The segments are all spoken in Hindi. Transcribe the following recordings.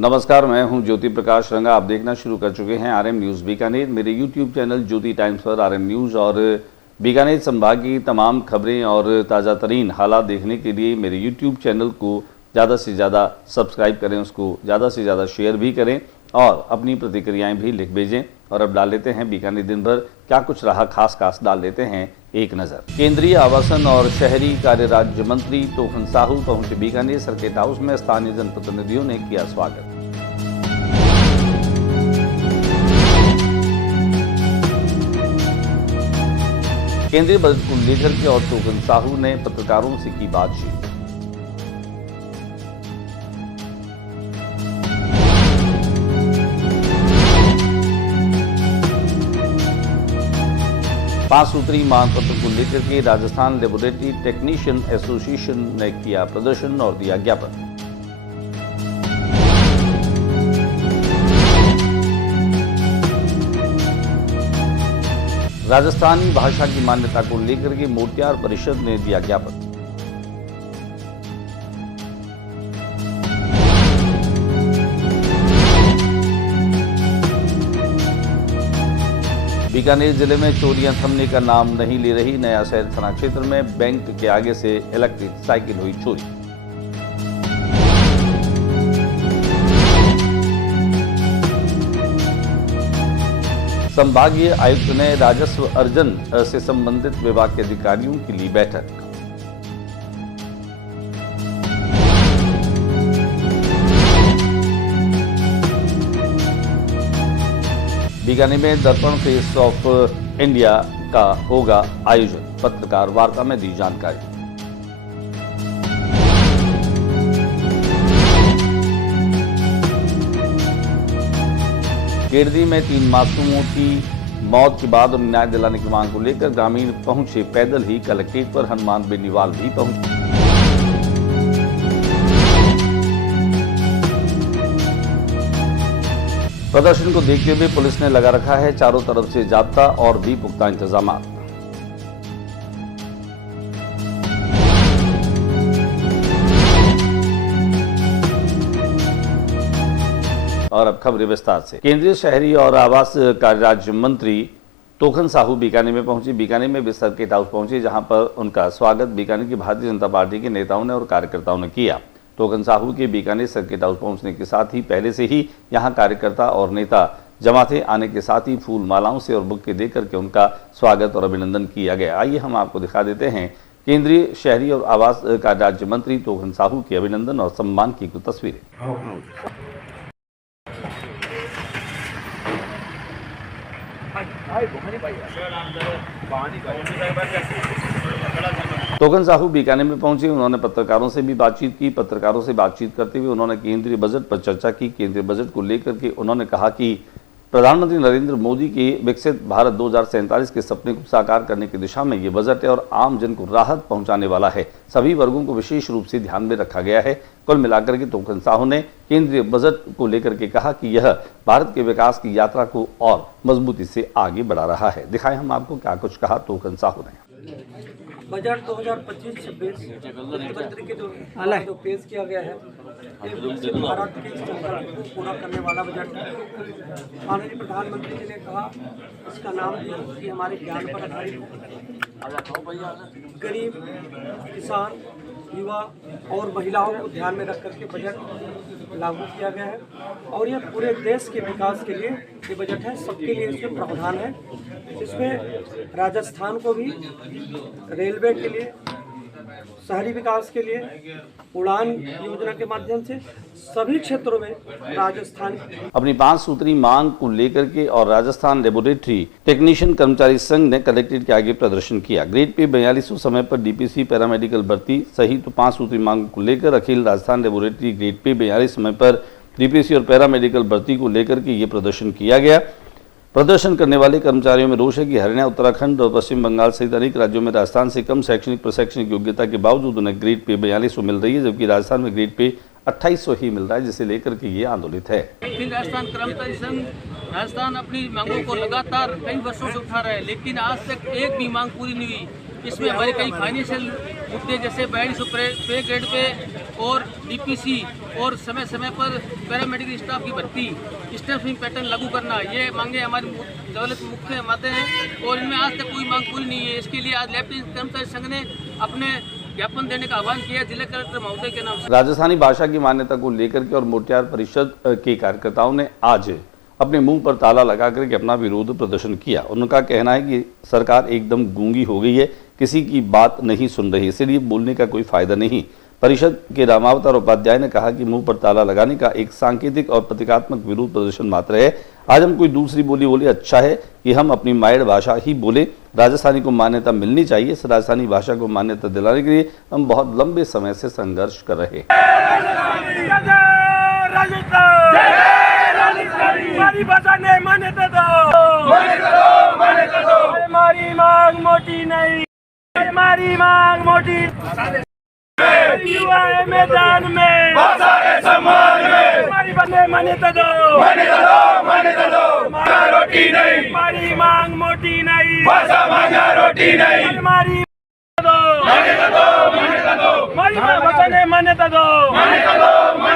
नमस्कार, मैं हूं ज्योति प्रकाश रंगा। आप देखना शुरू कर चुके हैं आरएम न्यूज़ बीकानेर। मेरे यूट्यूब चैनल ज्योति टाइम्स पर आरएम न्यूज़ और बीकानेर संभाग की तमाम खबरें और ताज़ा तरीन हालात देखने के लिए मेरे यूट्यूब चैनल को ज़्यादा से ज़्यादा सब्सक्राइब करें, उसको ज़्यादा से ज़्यादा शेयर भी करें और अपनी प्रतिक्रियाएं भी लिख भेजें। और अब डाल लेते हैं बीकानेर दिन भर क्या कुछ रहा, खास डाल लेते हैं एक नज़र। केंद्रीय आवासन और शहरी कार्य राज्य मंत्री तोफन साहू पहुंचे बीकानेर सर्किट हाउस में। स्थानीय जनप्रतिनिधियों ने किया स्वागत। केंद्रीय बजट को लेकर के और तोफन साहू ने पत्रकारों से की बातचीत। पांच सूत्री मांग पत्र को लेकर के राजस्थान लेबोरेटरी टेक्नीशियन एसोसिएशन ने किया प्रदर्शन और दिया ज्ञापन। राजस्थानी भाषा की मान्यता को लेकर के मोर्टियार परिषद ने दिया ज्ञापन। बीकानेर जिले में चोरियां थमने का नाम नहीं ले रही। नया शहर थाना क्षेत्र में बैंक के आगे से इलेक्ट्रिक साइकिल हुई चोरी। संभागीय आयुक्त ने राजस्व अर्जन से संबंधित विभाग के अधिकारियों की ली बैठक। बीकानेर में दर्पण फेस ऑफ इंडिया का होगा आयोजन। पत्रकार वार्ता में दी जानकारी। गिरदी में 3 मासूमों की मौत के बाद न्याय दिलाने की मांग को लेकर ग्रामीण पहुंचे पैदल ही कलेक्ट्रेट पर। हनुमान बेनीवाल भी पहुंचे। प्रदर्शन को देखते हुए पुलिस ने लगा रखा है चारों तरफ से जाब्ता और भी पुख्ता इंतजाम। और अब खबरें विस्तार से। केंद्रीय शहरी और आवास कार्य राज्य मंत्री तोफन साहू बीकानेर में पहुंचे। बीकानेर में वे सर्किट हाउस पहुंचे, जहां पर उनका स्वागत बीकानेर की भारतीय जनता पार्टी के नेताओं ने और कार्यकर्ताओं ने किया। तोफन साहू के बीकानेर सर्किट हाउस पहुंचने के साथ ही पहले से ही यहां कार्यकर्ता और नेता जमा थे। आने के साथ ही फूल मालाओं से और बुक्के देकर के उनका स्वागत और अभिनंदन किया गया। आइए हम आपको दिखा देते हैं केंद्रीय शहरी और आवास कार्य राज्य मंत्री तोफन साहू के अभिनंदन और सम्मान की कुछ तस्वीरें। तोफन साहू बीकानेर में पहुंचे। उन्होंने पत्रकारों से भी बातचीत की। पत्रकारों से बातचीत करते हुए उन्होंने केंद्रीय बजट पर चर्चा की। केंद्रीय बजट को लेकर के उन्होंने कहा कि प्रधानमंत्री नरेंद्र मोदी के विकसित भारत 2047 के सपने को साकार करने की दिशा में ये बजट है और आम जन को राहत पहुंचाने वाला है। सभी वर्गों को विशेष रूप से ध्यान में रखा गया है। कुल मिलाकर के तोफन साहू ने केंद्रीय बजट को लेकर के कहा कि यह भारत के विकास की यात्रा को और मजबूती से आगे बढ़ा रहा है। दिखाएं हम आपको क्या कुछ कहा तोफन साहू ने। बजट 2025-26 वित्त के जो पेश किया गया है, ये विकसित भारत के संकल्प को पूरा करने वाला बजट है। माननीय प्रधानमंत्री जी ने कहा, इसका नाम दिया कि हमारे ज्ञान पर आधारित गरीब, किसान, युवा और महिलाओं को ध्यान में रख करके बजट लागू किया गया है। और यह पूरे देश के विकास के लिए ये बजट है, सबके लिए इसमें प्रावधान है। इसमें राजस्थान को भी रेलवे के लिए, शहरी विकास के लिए, उड़ान योजना के माध्यम से सभी क्षेत्रों में राजस्थान अपनी 5 सूत्री मांग को लेकर के और राजस्थान लेबोरेटरी टेक्नीशियन कर्मचारी संघ ने कलेक्ट्रेट के आगे प्रदर्शन किया। ग्रेड पे 4200 समय पर डीपीसी पैरामेडिकल भर्ती सहित 5 सूत्री मांग को लेकर अखिल राजस्थान लेबोरेटरी ग्रेड पे 42 समय पर डीपीसी और पैरामेडिकल भर्ती को लेकर के ये प्रदर्शन किया गया। प्रदर्शन करने वाले कर्मचारियों में रोष है कि हरियाणा, उत्तराखंड और पश्चिम बंगाल सहित अनेक राज्यों में राजस्थान से कम शैक्षणिक प्रशैक्षणिक योग्यता के बावजूद उन्हें ग्रेड पे 4200 मिल रही है, जबकि राजस्थान में ग्रेड पे 2800 ही मिल रहा है, जिसे लेकर के ये आंदोलित है। राजस्थान कर्मचारी संघ राजस्थान अपनी मांगों को लगातार कई वर्षों से उठा रहा है, लेकिन आज तक एक भी मांग पूरी नहीं हुई। इसमें हमारे कई फाइनेंशियल मुद्दे जैसे 4200 पे ग्रेड पे और डीपीसी और समय समय पर पैरामेडिकल स्टाफ की भर्ती, स्टाफिंग पैटर्न लागू करना, ये मांगे हमारी दौलत मुख्य माते हैं और इनमें आज तक कोई मांग पूरी नहीं है। इसके लिए आज लेफ्टिनेंट कर्मचारी संघ ने अपने ज्ञापन देने का आह्वान किया जिला कलेक्टर महोदय के नाम से। राजस्थानी भाषा की मान्यता को लेकर के और मोटियार परिषद के कार्यकर्ताओं ने आज अपने मुंह पर ताला लगा करके अपना विरोध प्रदर्शन किया। उनका कहना है कि सरकार एकदम गूंगी हो गई है, किसी की बात नहीं सुन रही, इसलिए बोलने का कोई फायदा नहीं। परिषद के रामावतार उपाध्याय ने कहा कि मुंह पर ताला लगाने का एक सांकेतिक और प्रतीकात्मक विरोध प्रदर्शन मात्र है। आज हम कोई दूसरी बोली बोले, अच्छा है कि हम अपनी मायड़ भाषा ही बोले। राजस्थानी को मान्यता मिलनी चाहिए। इस राजस्थानी भाषा को मान्यता दिलाने के लिए हम बहुत लंबे समय से संघर्ष कर रहे हैं। हमारी भाषा ने मान्यता दो, हमारी मांग मोटी नहीं, हमारी मांग मोटी। युवा है मैदान में, हमारी भाषा ने मान्यता दो, रोटी नहीं, हमारी मांग मोटी नहीं, भाषा मांगा रोटी नहीं, हमारी हमारी भाषा ने मान्यता दो,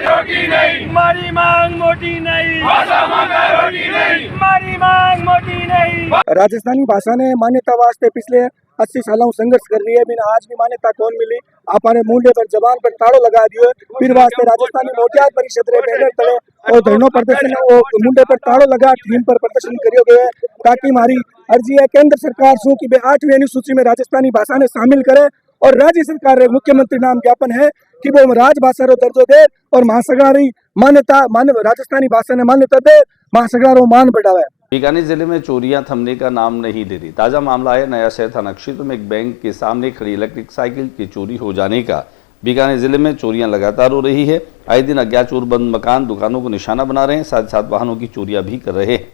रोटी नहीं, हमारी मांग मोटी नहीं, भाषा मांगा रोटी नहीं, हमारी मांग मोटी नहीं। राजस्थानी भाषा ने मान्यता वास्ते पिछले 80 सालों संघर्ष कर रही है, बिना आज भी मान्यता कौन मिली। आपने मुंडे पर जबान पर ताड़ो लगा दियो, फिर वास्ते राजस्थानी मोटियार परिषद रे बैनर तले और धरनो प्रदर्शन और मुंडे पर ताड़ो लगा थीम पर प्रदर्शन करियो गयो है, ताकि हमारी अर्जी है केंद्र सरकार सु की 8वीं अनुसूची में राजस्थानी भाषा ने शामिल करे और राज्य सरकार रे मुख्यमंत्री नाम ज्ञापन है कि वो राजभाषा रो दर्जो दे और महासगारी मान्यता राजस्थानी भाषा ने मान्यता दे, महासगार रो मान बढ़ावे। बीकानेर जिले में चोरियां थमने का नाम नहीं ले रही। ताजा मामला है नया शहर थाना क्षेत्र में एक बैंक के सामने खड़ी इलेक्ट्रिक साइकिल की चोरी हो जाने का। बीकानेर जिले में चोरियां लगातार हो रही है। आए दिन अज्ञात चोर बंद मकान, दुकानों को निशाना बना रहे हैं, साथ साथ वाहनों की चोरियां भी कर रहे हैं।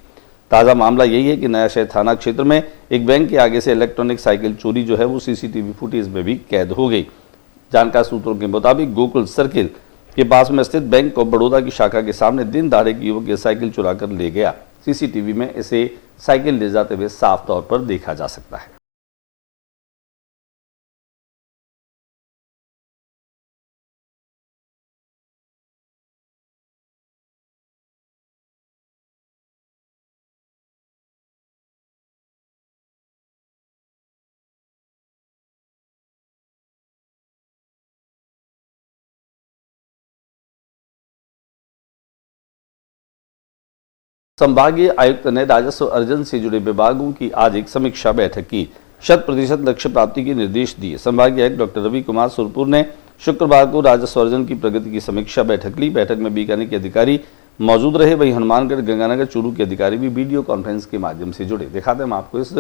ताजा मामला यही है कि नया शहर थाना क्षेत्र में एक बैंक के आगे से इलेक्ट्रॉनिक साइकिल चोरी जो है वो सीसीटीवी फुटेज में भी कैद हो गई। जानकार सूत्रों के मुताबिक गोकुल सर्किल के पास में स्थित बैंक ऑफ बड़ौदा की शाखा के सामने दिन दहाड़े एक युवक ये साइकिल चुरा कर ले गया। सीसीटीवी में इसे साइकिल ले जाते हुए साफ तौर पर देखा जा सकता है। संभागीय आयुक्त ने राजस्व अर्जन से जुड़े विभागों की आज एक समीक्षा बैठक की। 100% लक्ष्य प्राप्ति के निर्देश दिए। संभागीय आयुक्त डॉक्टर रवि कुमार सुरपुर ने शुक्रवार को राजस्व अर्जन की प्रगति की समीक्षा बैठक ली। बैठक में बीकानेर के अधिकारी मौजूद रहे, वहीं हनुमानगढ़, गंगानगर, चूरू के अधिकारी भी वीडियो कॉन्फ्रेंस के माध्यम से जुड़े। दिखाते हैं आपको इस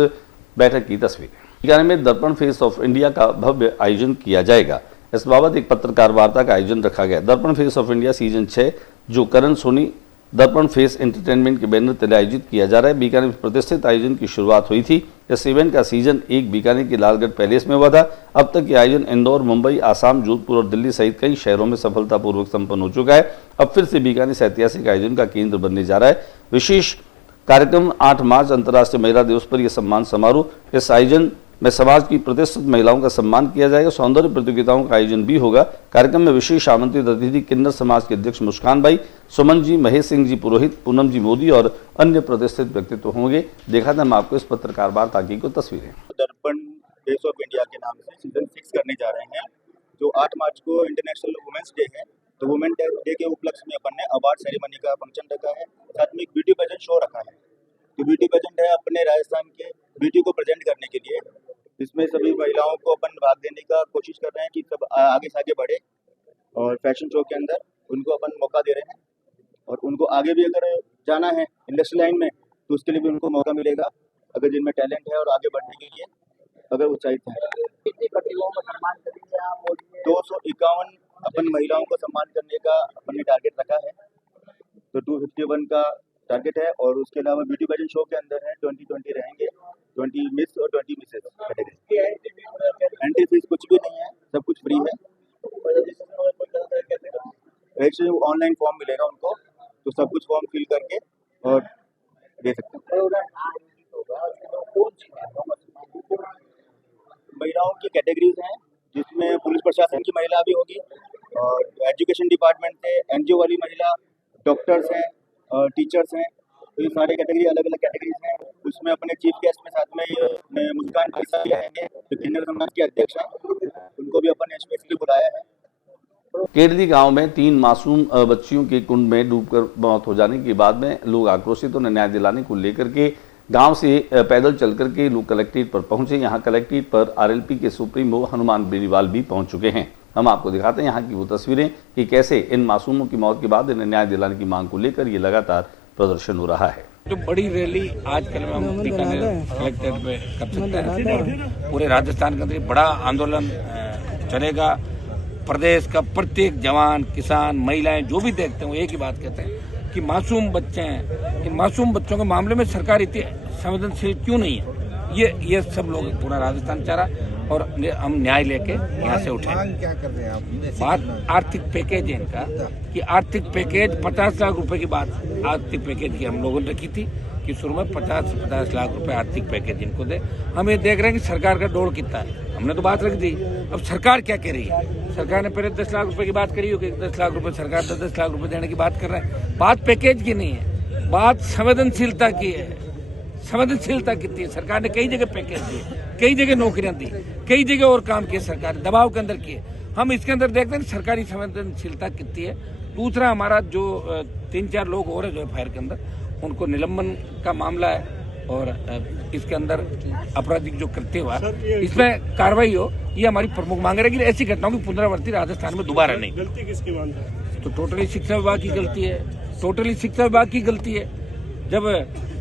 बैठक की तस्वीर। बीकानेर में दर्पण फेस ऑफ इंडिया का भव्य आयोजन किया जाएगा। इस बाबत एक पत्रकार वार्ता का आयोजन रखा गया। दर्पण फेस ऑफ इंडिया सीजन 6 जो करण सोनी दर्पण फेस एंटरटेनमेंट के बैनर तले आयोजित किया जा रहा है। बीकानेर में प्रतिष्ठित आयोजन की शुरुआत हुई थी। इस इवेंट का सीजन 1 बीकानेर के लालगढ़ पैलेस में हुआ था। अब तक ये आयोजन इंदौर, मुंबई, आसाम, जोधपुर और दिल्ली सहित कई शहरों में सफलतापूर्वक संपन्न हो चुका है। अब फिर से बीकानेर से ऐतिहासिक आयोजन का केंद्र बनने जा रहा है। विशेष कार्यक्रम 8 मार्च अंतर्राष्ट्रीय महिला दिवस पर यह सम्मान समारोह। इस आयोजन में समाज की प्रतिष्ठित महिलाओं का सम्मान किया जाएगा। सौंदर्य प्रतियोगिताओं का आयोजन भी होगा। कार्यक्रम में विशेष आमंत्रित अतिथि किन्नर समाज के अध्यक्ष मुस्कान बाई, सुमन जी, महेश सिंह जी पुरोहित, पूनम जी मोदी और अन्य प्रतिष्ठित व्यक्तित्व होंगे। देखा था हम आपको इस पत्रकार वार्ता की कुछ तस्वीरें। दर्पण फेस ऑफ इंडिया के नाम से सीजन 6 करने जा रहे हैं, जो 8 मार्च को इंटरनेशनल वुमेन्स डे है। तो वुमेन डे के उपलक्ष्य में अपन ने अवार्ड सेरेमनी का फंक्शन रखा है, साथ में एक ब्यूटी पेजेंट शो रखा है। तो ब्यूटी पेजेंट है अपने राजस्थान के ब्यूटी को प्रेजेंट करने के लिए। इसमें सभी महिलाओं को अपन भाग देने का कोशिश कर रहे हैं कि सब आगे से आगे बढ़े और फैशन शो के अंदर उनको अपन मौका दे रहे हैं। और उनको आगे भी अगर जाना है इंडस्ट्री लाइन में तो उसके लिए भी उनको मौका मिलेगा, अगर जिनमें टैलेंट है और आगे बढ़ने के लिए अगर उत्साहित है। 251 अपन महिलाओं को सम्मान करने का अपन ने टारगेट रखा है। तो 251 का टारगेट है। और उसके अलावा ब्यूटी पेजेंट शो के अंदर है 20 रहेंगे, 20 मिस और 20 मिसेस कैटेगरी। एंट्री फीस कुछ भी नहीं है, सब कुछ फ्री है। रजिस्ट्रेशन ऑनलाइन फॉर्म मिलेगा उनको, तो सब कुछ फॉर्म फिल करके और दे सकते हैं। महिलाओं की कैटेगरीज हैं जिसमें पुलिस प्रशासन की महिला भी होगी और एजुकेशन डिपार्टमेंट से एनजीओ वाली महिला, डॉक्टर्स हैं, टीचर्स हैं, तो ये सारे कैटेगरी अलग अलग कैटेगरीज हैं। उसमें अपने चीफ गेस्ट में साथ में मुस्कान भाई साहब आएंगे जो किन्नर समाज के अध्यक्ष हैं, उनको भी अपन ने स्पेशली बुलाया है। केरली गांव में 3 मासूम बच्चियों के कुंड में डूबकर मौत हो जाने के बाद में लोग आक्रोशित, उन्हें न्याय दिलाने को लेकर के गांव से पैदल चल करके लोग कलेक्ट्रेट पर पहुंचे। यहां कलेक्ट्रेट पर आरएलपी के सुप्रीमो हनुमान बेनीवाल भी पहुंच चुके हैं। हम आपको दिखाते हैं यहाँ की वो तस्वीरें कि कैसे इन मासूमों की मौत के बाद इन्हें न्याय दिलाने की मांग को लेकर ये लगातार प्रदर्शन हो रहा है। जो बड़ी रैली आज कल हम बीकानेर कलेक्ट्रेट पे कर सकते हैं। पूरे राजस्थान के अंदर बड़ा आंदोलन चलेगा। प्रदेश का प्रत्येक जवान, किसान, महिलाएं जो भी देखते हैं वो एक ही बात कहते हैं कि मासूम बच्चे हैं, इन मासूम बच्चों के मामले में सरकार इतनी संवेदनशील क्यों नहीं है। ये सब लोग पूरा राजस्थान चाह रहा और हम न्याय लेके यहाँ से उठे। क्या कर रहे हैं आप? बात आर्थिक पैकेज है इनका कि आर्थिक पैकेज 50 लाख रुपए की बात आर्थिक पैकेज की हम लोगों ने रखी थी कि शुरू में 50 लाख रुपए आर्थिक पैकेज इनको दे। हम ये देख रहे हैं कि सरकार का डोल कितना है। हमने तो बात रख दी, अब सरकार क्या कह रही है। सरकार ने पहले 10 लाख रुपए की बात करी हो कि 10 लाख रुपए सरकार 10 लाख रुपए देने की बात कर रहे हैं। बात पैकेज की नहीं है, बात संवेदनशीलता की है। संवेदनशीलता कितनी है। सरकार ने कई जगह पैकेज दिए, कई जगह नौकरियां दी, कई जगह और काम किए, सरकार दबाव के अंदर किए। हम इसके अंदर देखते हैं सरकारी संवेदनशीलता कितनी है। दूसरा हमारा जो 3-4 लोग और है जो एफआईआर के अंदर, उनको निलंबन का मामला है और इसके अंदर आपराधिक जो कृत्य हुआ इसमें कार्रवाई हो, ये हमारी प्रमुख मांग है कि ऐसी घटनाओं की पुनरावृत्ति राजस्थान में दोबारा नहीं। गलती किसकी मानते हैं? तो टोटली शिक्षा विभाग की गलती है, टोटली शिक्षा विभाग की गलती है। जब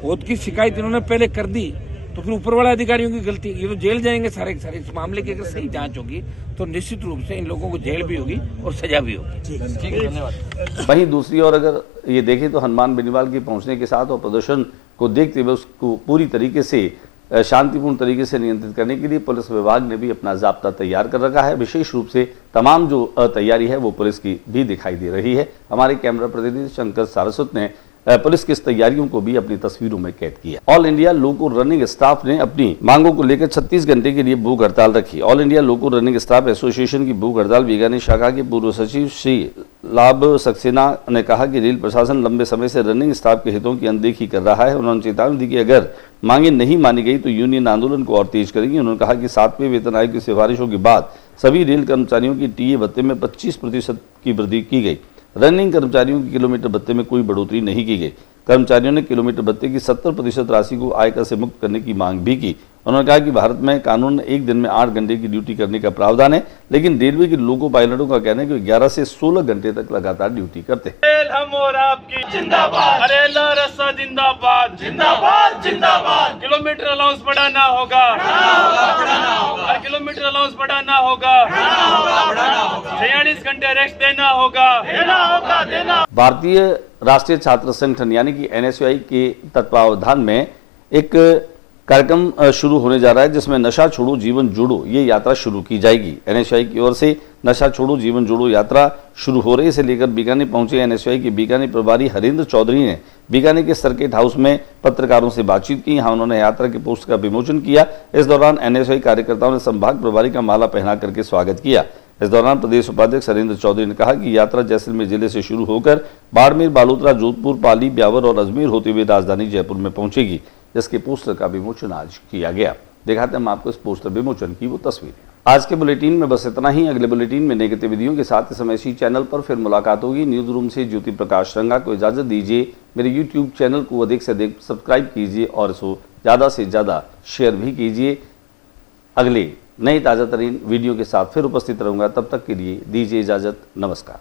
ओद की शिकायत इन्होंने पहले कर दी तो फिर ऊपर वाले अधिकारियों की गलती। ये तो जेल जाएंगे सारे के सारे। इस मामले की अगर सही जांच होगी तो निश्चित रूप से इन लोगों को जेल भी होगी और सजा भी होगी। ठीक है, धन्यवाद। वहीं दूसरी ओर अगर ये देखें तो हनुमान बेनीवाल के पहुंचने के साथ और प्रदर्शन को देखते हुए उसको पूरी तरीके से शांतिपूर्ण तरीके से नियंत्रित करने के लिए पुलिस विभाग ने भी अपना जाब्ता तैयार कर रखा है। विशेष रूप से तमाम जो तैयारी है वो पुलिस की भी दिखाई दे रही है। हमारे कैमरा प्रतिनिधि शंकर सारस्वत ने पुलिस की इस तैयारियों को भी अपनी तस्वीरों में कैद किया। ऑल इंडिया लोको रनिंग स्टाफ ने अपनी मांगों को लेकर 36 घंटे के लिए भूख हड़ताल रखी। ऑल इंडिया लोको रनिंग स्टाफ एसोसिएशन की भूख हड़ताल बीकानेर शाखा के पूर्व सचिव श्री लाभ सक्सेना ने कहा कि रेल प्रशासन लंबे समय से रनिंग स्टाफ के हितों की अनदेखी कर रहा है। उन्होंने चेतावनी दी कि अगर मांगे नहीं मानी गई तो यूनियन आंदोलन को और तेज करेगी। उन्होंने कहा कि 7वें वेतन आयोग की सिफारिशों के बाद सभी रेल कर्मचारियों की टीए भत्ते में 25% की वृद्धि की गई। रनिंग कर्मचारियों की किलोमीटर भत्ते में कोई बढ़ोतरी नहीं की गई। कर्मचारियों ने किलोमीटर भत्ते की 70% राशि को आयकर से मुक्त करने की मांग भी की। उन्होंने कहा कि भारत में कानून एक दिन में 8 घंटे की ड्यूटी करने का प्रावधान है, लेकिन रेलवे के लोको पायलटों का कहना है कि 11 से 16 घंटे तक लगातार ड्यूटी करते हैं। हम और आपकी जिंदाबाद, अरेला रस्सा जिंदाबाद, जिंदाबाद जिंदाबाद। किलोमीटर अलाउंस बढ़ाना होगा, हर किलोमीटर अलाउंस बढ़ाना होगा, 46 घंटे रेस्ट देना होगा, देना। भारतीय राष्ट्रीय छात्र संगठन यानी कि एनएसयूआई के तत्वावधान में एक कार्यक्रम शुरू होने जा रहा है जिसमें नशा छोड़ो जीवन जोड़ो ये यात्रा शुरू की जाएगी। एनएसयूआई की ओर से नशा छोड़ो जीवन जोड़ो यात्रा शुरू हो रही है। इसे लेकर बीकानेर पहुंचे एनएसयूआई के बीकानेर प्रभारी हरेंद्र चौधरी ने बीकानेर के सर्किट हाउस में पत्रकारों से बातचीत की। यहाँ उन्होंने यात्रा के पोस्टर का विमोचन किया। इस दौरान एनएसयूआई कार्यकर्ताओं ने संभाग प्रभारी का माला पहना करके स्वागत किया। इस दौरान प्रदेश उपाध्यक्ष हरेंद्र चौधरी ने कहा कि यात्रा जैसलमेर जिले से शुरू होकर बाड़मेर, बालोतरा, जोधपुर, पाली, ब्यावर और अजमेर होते हुए राजधानी जयपुर में पहुंचेगी, जिसके पोस्टर का विमोचन आज किया गया। दिखाते हैं हम आपको इस पोस्टर विमोचन की वो तस्वीरें। आज के बुलेटिन में बस इतना ही। अगले बुलेटिन में नई गतिविधियों के साथ इस समय इसी चैनल पर फिर मुलाकात होगी। न्यूज रूम से ज्योति प्रकाश रंगा को इजाजत दीजिए। मेरे यूट्यूब चैनल को अधिक से अधिक सब्सक्राइब कीजिए और इसको ज़्यादा से ज़्यादा शेयर भी कीजिए। अगले नई ताज़ा तरीन वीडियो के साथ फिर उपस्थित रहूंगा। तब तक के लिए दीजिए इजाजत। नमस्कार।